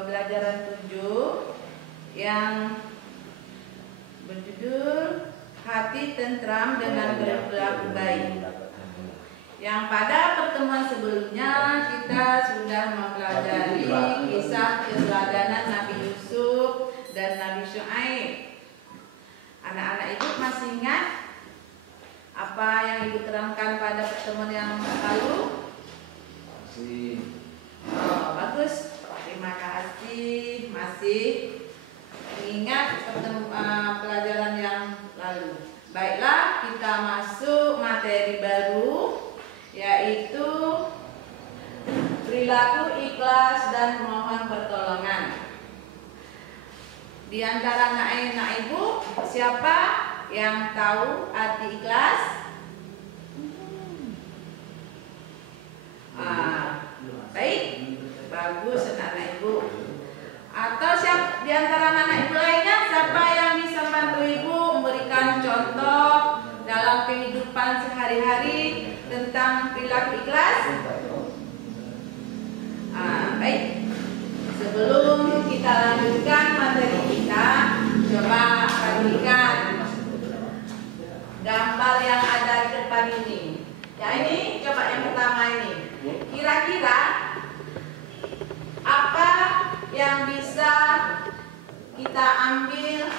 pembelajaran 7 yang berjudul Hati Tentram dengan Berperilaku Baik. Yang pada pertemuan sebelumnya kita sudah mempelajari kisah keteladanan Nabi Yusuf dan Nabi Syuaib. Anak-anak ibu masih ingat apa yang ibu terangkan pada pertemuan yang lalu? Oh, bagus. Terima kasih. Masih ingat pelajaran yang lalu. Baiklah, kita masuk materi baru, yaitu perilaku ikhlas dan mohon pertolongan. Di antara anak ibu, siapa yang tahu arti ikhlas? Baik, bagus anak ibu. Atau siapa di antara anak ibu lainnya, siapa yang bisa membantu ibu memberikan contoh dalam kehidupan sehari-hari tentang perilaku ikhlas? Baik. Sebelum kita lanjutkan materi kita, coba perhatikan gambar yang ada di depan ini. Ya, ini coba yang pertama ini. Kira-kira apa yang bisa kita ambil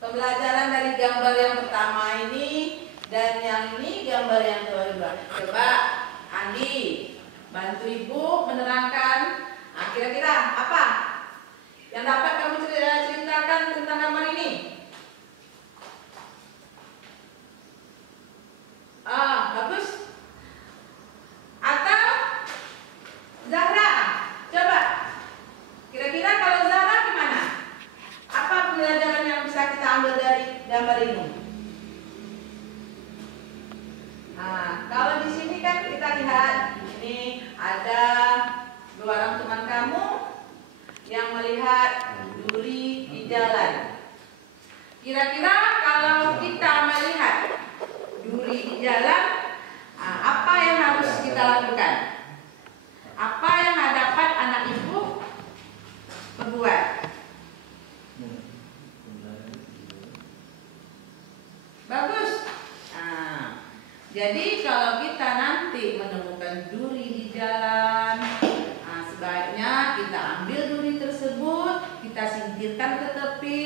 pembelajaran dari gambar yang pertama ini dan yang ini gambar yang kedua. Coba Andi bantu ibu menerangkan. Kira-kira apa yang dapat kamu ceritakan tentang gambar ini? Bagus. Atau Zahra, coba. Kira-kira kalau Zahra gimana? Apa pembelajaran yang bisa kita ambil dari gambar ini? Kalau di sini kan kita lihat ini ada dua orang teman kamu yang melihat duri di jalan. Kira-kira kalau kita melihat duri di jalan, apa yang harus kita lakukan? Apa yang dapat anak ibu berbuat? Bagus. Jadi kalau kita nanti menemukan duri di jalan, sebaiknya kita ambil duri tersebut, kita singkirkan ke tepi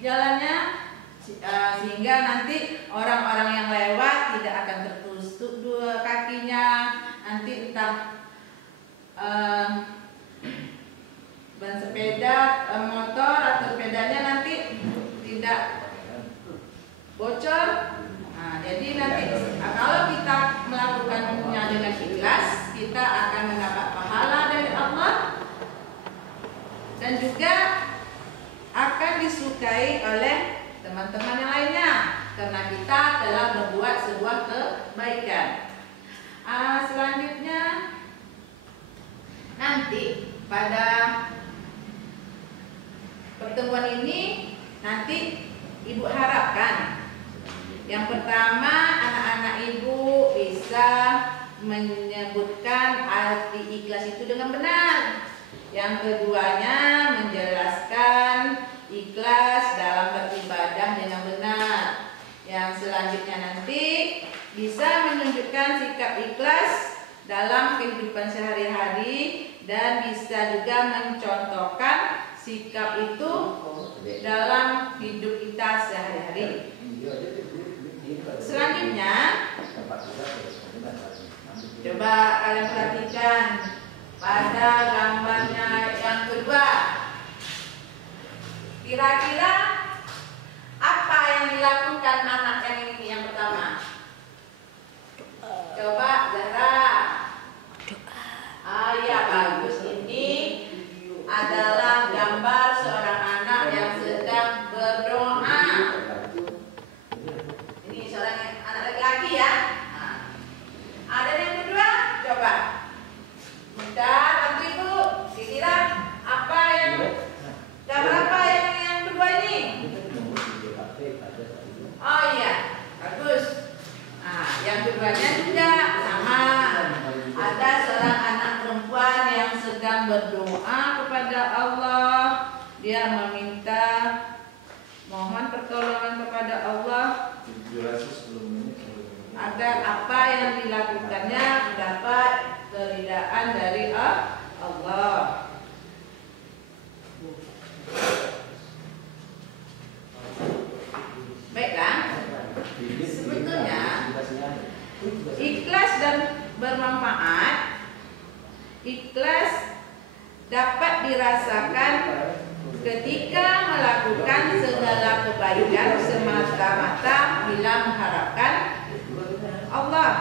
jalannya, sehingga nanti orang-orang yang lewat tidak akan tertusuk dua kakinya, nanti entah ban sepeda, motor atau sepedanya nanti tidak bocor. Jadi nanti kalau kita melakukannya dengan ikhlas, kita akan mendapat pahala dari Allah dan juga akan disukai oleh teman-teman yang lainnya karena kita telah berbuat sebuah kebaikan. Selanjutnya nanti pada pertemuan ini nanti ibu harapkan yang pertama anak-anak ibu bisa menyebutkan arti ikhlas itu dengan benar. Yang keduanya menjelaskan ikhlas dalam beribadah dengan benar. Yang selanjutnya nanti bisa menunjukkan sikap ikhlas dalam kehidupan sehari-hari dan bisa juga mencontohkan sikap itu dalam hidup kita sehari-hari. Selanjutnya, coba kalian perhatikan pada gambarnya yang kedua. Kira-kira apa yang dilakukan anak yang ini yang pertama? Coba Zahra. Ya bagus, ini adalah gambar seorang anak yang sedang berdoa. Ini seorang anak laki-laki ya. Ada yang kedua, coba. Bentar, bantu ibu. Kira-kira apa yang gambar apa yang kedua ini? Oh iya, bagus. Yang keduanya juga sama. Ada seorang anak perempuan berdoa kepada Allah, dia meminta mohon pertolongan kepada Allah agar apa yang dilakukannya dapat keridaan dari Allah. Baiklah, sebetulnya ikhlas dan bermanfaat, ikhlas dapat dirasakan ketika melakukan segala kebaikan semata-mata bila mengharapkan Allah.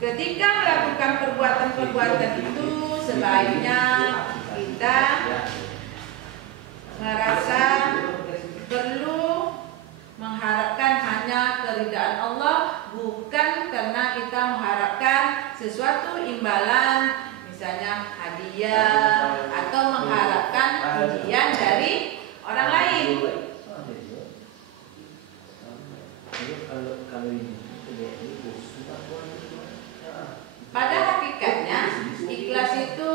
Ketika melakukan perbuatan-perbuatan itu sebaiknya kita merasa perlu mengharapkan hanya keridaan Allah, bukan karena kita mengharapkan sesuatu imbalan, misalnya hadiah, atau mengharapkan pujian dari orang lain. Pada hakikatnya ikhlas itu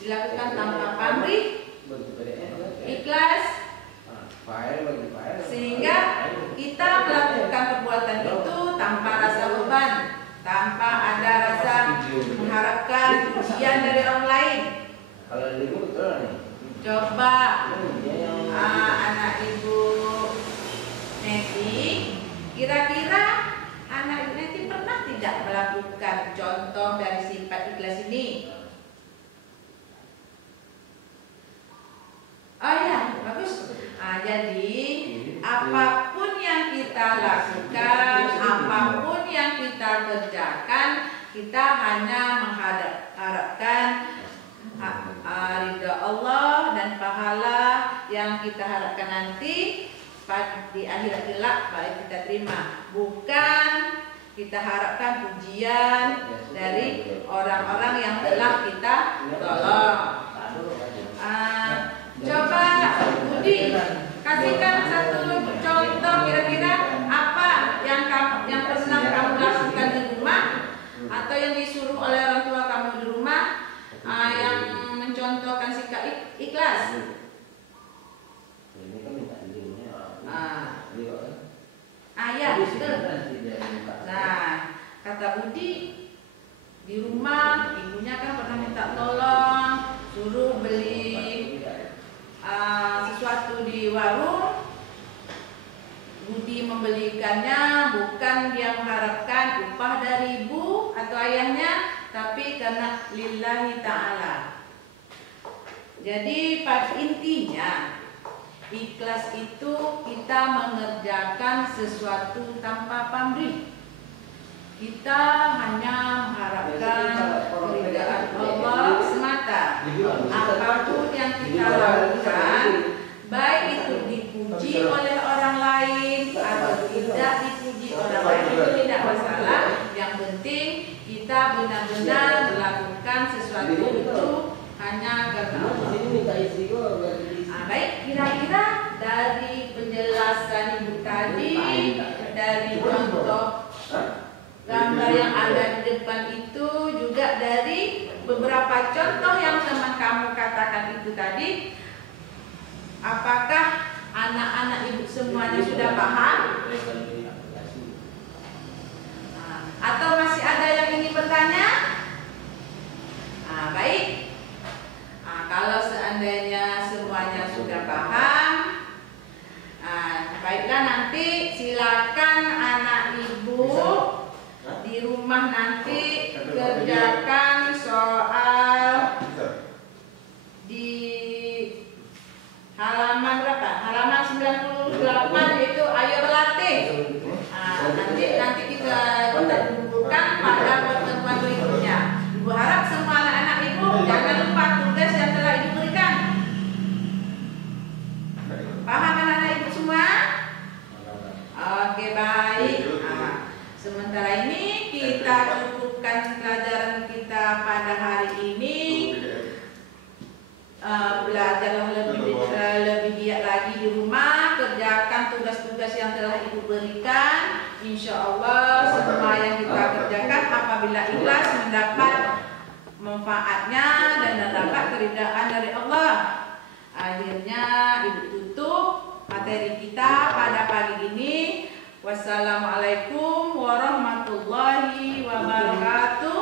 dilakukan tanpa pamrih, ikhlas sehingga kita melakukan perbuatan itu tanpa rasa beban, tanpa ada rasa mengharapkan pujian dari orang lain. Coba anak ibu Neti, kira-kira anak ibu Neti pernah tidak melakukan contoh dari sifat ikhlas ini? Oh ya, bagus. Jadi apapun yang kita lakukan, apapun yang kita kerjakan, kita hanya mengharapkan ridha Allah dan pahala yang kita harapkan nanti di akhirat kelak baik kita terima, bukan kita harapkan pujian dari orang-orang yang telah kita tolong. Coba Budi kasihkan satu contoh kira-kira apa yang pernah kamu lakukan di rumah atau yang disuruh oleh orang tua kamu di rumah yang mencontohkan sikap ikhlas. Ya betul. Nah, kata Budi di rumah ibunya kan pernah minta tolong suruh beli sesuatu di warung. Budi membelikannya bukan dia mengharapkan upah dari ibu atau ayahnya, tapi karena lillahi ta'ala. Jadi pada intinya ikhlas itu kita mengerjakan sesuatu tanpa pamrih. Kita hanya mengharapkan keridhaan Allah semata. Apapun yang kita lakukan, baik itu dipuji oleh orang lain atau tidak dipuji orang lain, itu tidak masalah. Yang penting kita benar-benar melakukan sesuatu itu hanya karena Allah. Baik, kira-kira dari penjelasan ibu tadi, dari contoh gambar yang ada di depan itu, juga dari beberapa contoh yang teman kamu katakan itu tadi, apakah anak-anak ibu semuanya sudah paham? Atau masih ada yang ingin bertanya? Baik. Kalau seandainya semuanya sudah paham, baiklah, nanti silakan anak ibu di rumah nanti kerjakan soal di halaman berapa? Halaman 98, yaitu ayo berlatih. Nanti kita bukan pada pertemuan berikutnya. Ibu harap semua anak-anak ibu jangan lupa tugas yang telah ibu berikan. Paham anak-anak ibu semua? Oke, baik. Sementara ini kita cukupkan pelajaran kita pada hari ini. Belajarlah lebih giat lagi di rumah, kerjakan tugas-tugas yang telah ibu berikan. Insya Allah semua yang kita kerjakan apabila ikhlas mendapat manfaatnya dan dapat keridhaan dari Allah. Akhirnya Ibu tutup materi kita pada pagi ini. Wassalamualaikum warahmatullahi wabarakatuh.